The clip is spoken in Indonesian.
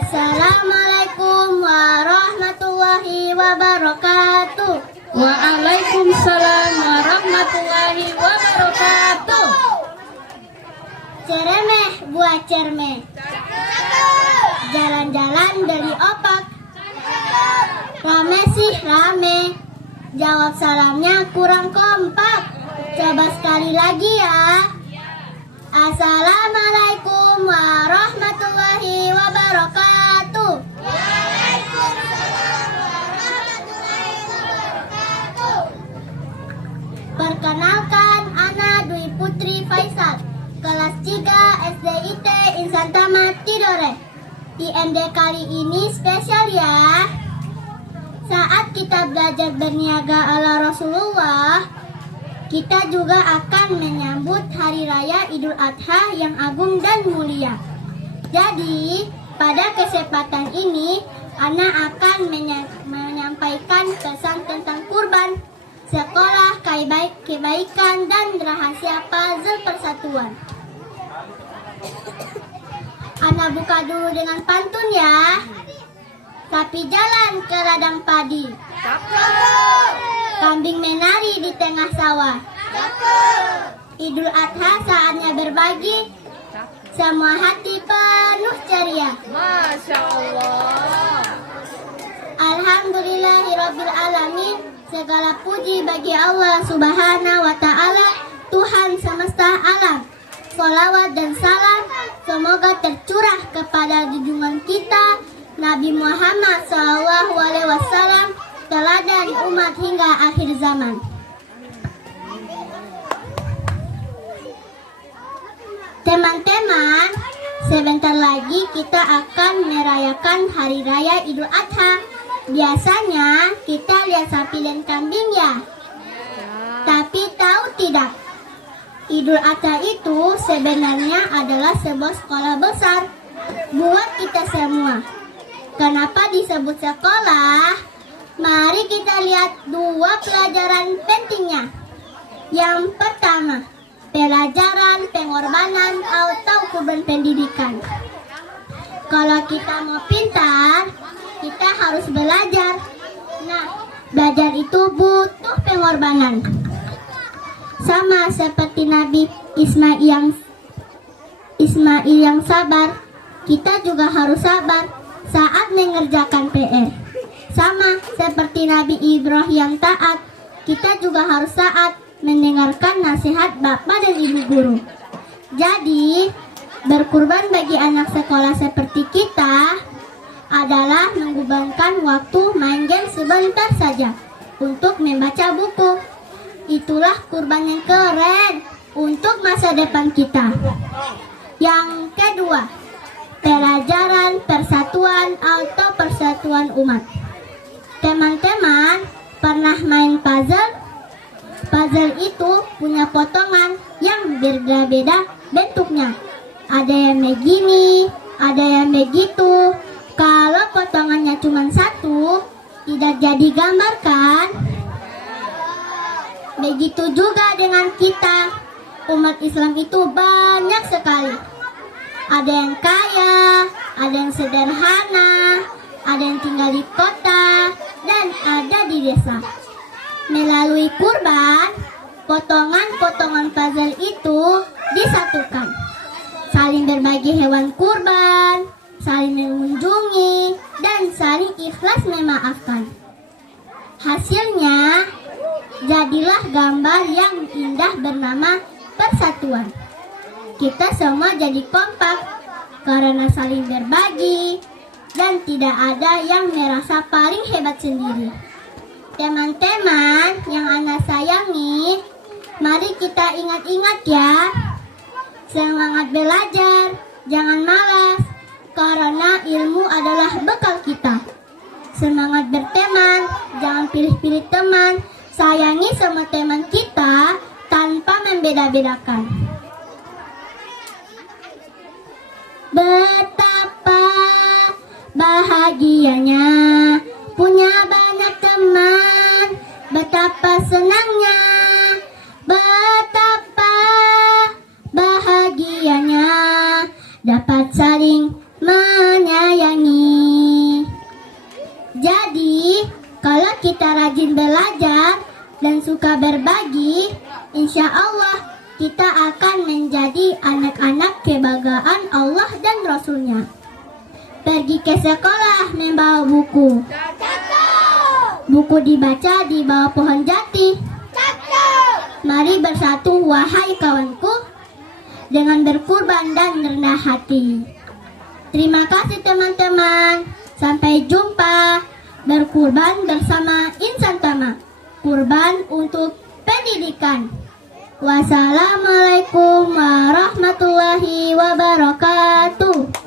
Assalamualaikum warahmatullahi wabarakatuh. Waalaikumsalam warahmatullahi wabarakatuh. Ceremeh buah cermeh, jalan-jalan dari opak. Rame sih rame, jawab salamnya kurang kompak. Coba sekali lagi ya. Assalamualaikum warahmatullahi wabarakatuh. Perkenalkan, Ana Dwi Putri Faisal, kelas 3 SDIT Insan Tamat Tidore. IMD kali ini spesial ya. Saat kita belajar berniaga ala Rasulullah, kita juga akan menyambut Hari Raya Idul Adha yang agung dan mulia. Jadi, pada kesempatan ini, Ana akan menyampaikan pesan tentang kurban, sekolah, kebaikan, dan rahasia puzzle persatuan. Ana buka dulu dengan pantun ya. Sapi jalan ke ladang padi, kambing menari di tengah sawah. Idul Adha saatnya berbagi, semua hati penuh ceria. Masya Allah. Alhamdulillahirabbil alamin. Segala puji bagi Allah Subhanahu wa Ta'ala, Tuhan semesta alam. Sholawat dan salam semoga tercurah kepada junjungan kita Nabi Muhammad SAW, teladan umat hingga akhir zaman. Teman-teman, sebentar lagi kita akan merayakan Hari Raya Idul Adha. Biasanya kita lihat sapi dan kambing ya. Tapi tahu tidak, Idul Adha itu sebenarnya adalah sebuah sekolah besar buat kita semua. Kenapa disebut sekolah? Mari kita lihat dua pelajaran pentingnya. Yang pertama, pelajaran pengorbanan atau kurban pendidikan. Kalau kita mau pintar, kita harus belajar. Nah, belajar itu butuh pengorbanan. Sama seperti Nabi Ismail yang sabar, kita juga harus sabar saat mengerjakan PR. Sama seperti Nabi Ibrahim yang taat, kita juga harus taat mendengarkan nasihat bapak dan ibu guru. Jadi, berkurban bagi anak sekolah seperti kita adalah mengorbankan waktu main game sebentar saja untuk membaca buku. Itulah kurban yang keren untuk masa depan kita. Yang kedua, pelajaran persatuan atau persatuan umat. Teman-teman pernah main puzzle? Puzzle itu punya potongan yang berbeda-beda bentuknya. Ada yang begini, ada yang begitu. Kalau potongannya cuma satu, tidak jadi gambar kan? Begitu juga dengan kita. Umat Islam itu banyak sekali. Ada yang kaya, ada yang sederhana, ada yang tinggal di kota, dan ada di desa. Melalui kurban, potongan-potongan puzzle itu disatukan. Saling berbagi hewan kurban, saling mengunjungi, dan saling ikhlas memaafkan. Hasilnya, jadilah gambar yang indah bernama persatuan. Kita semua jadi kompak karena saling berbagi dan tidak ada yang merasa paling hebat sendiri. Teman-teman yang Ana sayangi, mari kita ingat-ingat ya. Semangat belajar, jangan malas, karena ilmu adalah bekal kita. Semangat berteman, jangan pilih-pilih teman. Sayangi semua teman kita tanpa membeda-bedakan. Betapa bahagianya punya banyak teman, betapa senangnya, betapa bahagianya dapat saling menyayangi. Jadi, kalau kita rajin belajar dan suka berbagi, insya Allah kita akan menjadi anak-anak kebanggaan Allah dan Rasulnya. Pergi ke sekolah membawa buku. Buku dibaca di bawah pohon jati. Mari bersatu wahai kawanku, dengan berkurban dan rendah hati. Terima kasih teman-teman. Sampai jumpa. Berkurban bersama Insan Tama. Kurban untuk pendidikan. Wassalamualaikum warahmatullahi wabarakatuh.